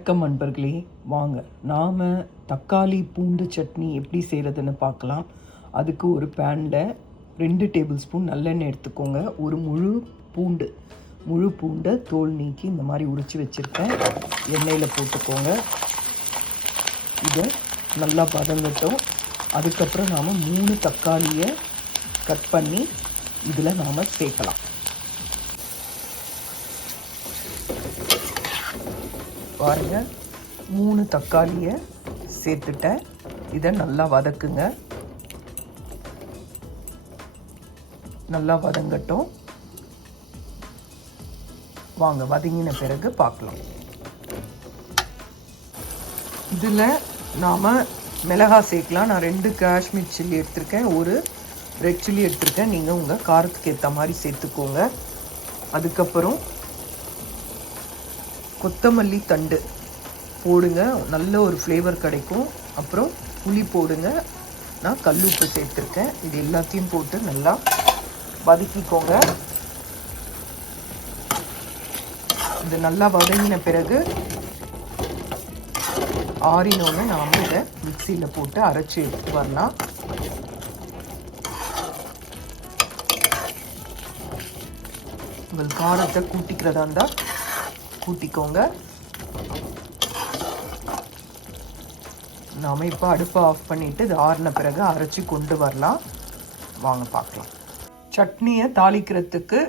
வணக்கம் நண்பர்களே, வாங்க நாம் தக்காளி பூண்டு சட்னி எப்படி செய்கிறதுன்னு பார்க்கலாம். அதுக்கு ஒரு பேனில் 2 டேபிள் ஸ்பூன் நல்லெண்ணெய் எடுத்துக்கோங்க. ஒரு முழு பூண்டை தோல் நீக்கி இந்த மாதிரி உரித்து வச்சுருக்கேன். எண்ணெயில் போட்டுக்கோங்க. இதை நல்லா வதங்கட்டும். அதுக்கப்புறம் நாம் 3 தக்காளியை கட் பண்ணி இதில் நாம் சேர்க்கலாம். பாருங்கள், 3 தக்காளியை சேர்த்துட்டேன். இதை நல்லா வதக்குங்க. நல்லா வதங்கட்டும். வாங்க, வதங்கின பிறகு பார்க்கலாம். இதில் நாம் மிளகாய் சேர்க்கலாம். நான் 2 காஷ்மீர் சில்லி எடுத்திருக்கேன், ஒரு ரெட் சில்லி எடுத்திருக்கேன். நீங்கள் உங்கள் காரத்துக்கு ஏற்ற மாதிரி சேர்த்துக்கோங்க. அதுக்கப்புறம் கொத்தமல்லி தண்டு போடுங்க, நல்ல ஒரு ஃப்ளேவர் கிடைக்கும். அப்புறம் புளி போடுங்க. நான் கல்லுப்பு சேர்த்துருக்கேன். இது எல்லாத்தையும் போட்டு நல்லா வதக்கிக்கோங்க. இது நல்லா வதங்கின பிறகு ஆறினோன்னு நாம் இதை மிக்சியில் போட்டு அரைச்சி எடுத்து வரலாம். உங்கள் காரத்தை கூட்டிக்கிறதா இருந்தால் கூட்டிக்கோங்க. நாம் இப்போ அடுப்பை ஆஃப் பண்ணிவிட்டு இது ஆறின பிறகு அரைச்சி கொண்டு வரலாம். வாங்க பார்க்கலாம். சட்னியை தாளிக்கிறதுக்கு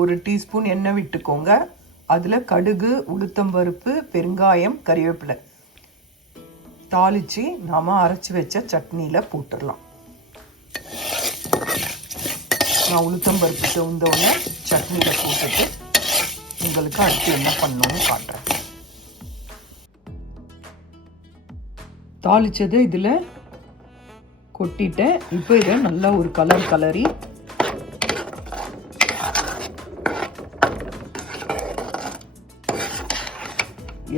1 டீஸ்பூன் எண்ணெய் விட்டுக்கோங்க. அதில் கடுகு, உளுத்தம்பருப்பு, பெருங்காயம், கறிவேப்பிலை தாளித்து நாம் அரைச்சி வச்ச சட்னியில் போட்டுடலாம். நான் உளுத்தம்பருப்பு தகுந்தோடனே சட்னியில் போட்டுட்டு உங்களுக்கு அடுத்து என்ன பண்ணணும்னு காட்டுறேன். தாளிச்சதை இதில் கொட்டிட்டேன். இப்போ இதை நல்லா ஒரு கலரி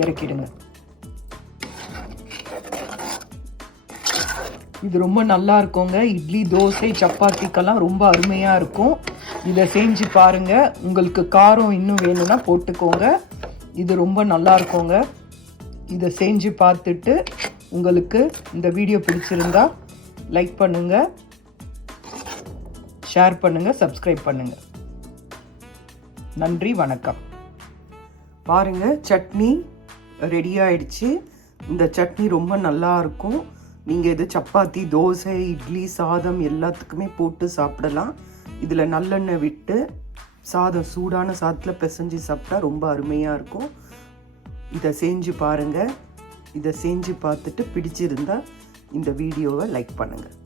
இறக்கிடுங்க. இது ரொம்ப நல்லா இருக்குங்க. இட்லி, தோசை, சப்பாத்திக்கெல்லாம் ரொம்ப அருமையாக இருக்கும். இதை செஞ்சு பாருங்கள். உங்களுக்கு காரம் இன்னும் வேணும்னா போட்டுக்கோங்க. இது ரொம்ப நல்லா இருக்குங்க. இதை செஞ்சு பார்த்துட்டு உங்களுக்கு இந்த வீடியோ பிடிச்சிருந்தா லைக் பண்ணுங்கள், ஷேர் பண்ணுங்கள், சப்ஸ்கிரைப் பண்ணுங்கள். நன்றி, வணக்கம். பாருங்கள், சட்னி ரெடி ஆயிடுச்சு. இந்த சட்னி ரொம்ப நல்லா இருக்கும். நீங்கள் இது சப்பாத்தி, தோசை, இட்லி, சாதம் எல்லாத்துக்குமே போட்டு சாப்பிடலாம். இதில் நல்லெண்ணெய் விட்டு சூடான சாதத்தில் பிசைஞ்சு சாப்பிட்டா ரொம்ப அருமையாக இருக்கும். இதை செஞ்சு பாருங்கள். இதை செஞ்சு பார்த்துட்டு பிடிச்சிருந்தா இந்த வீடியோவை லைக் பண்ணுங்கள்.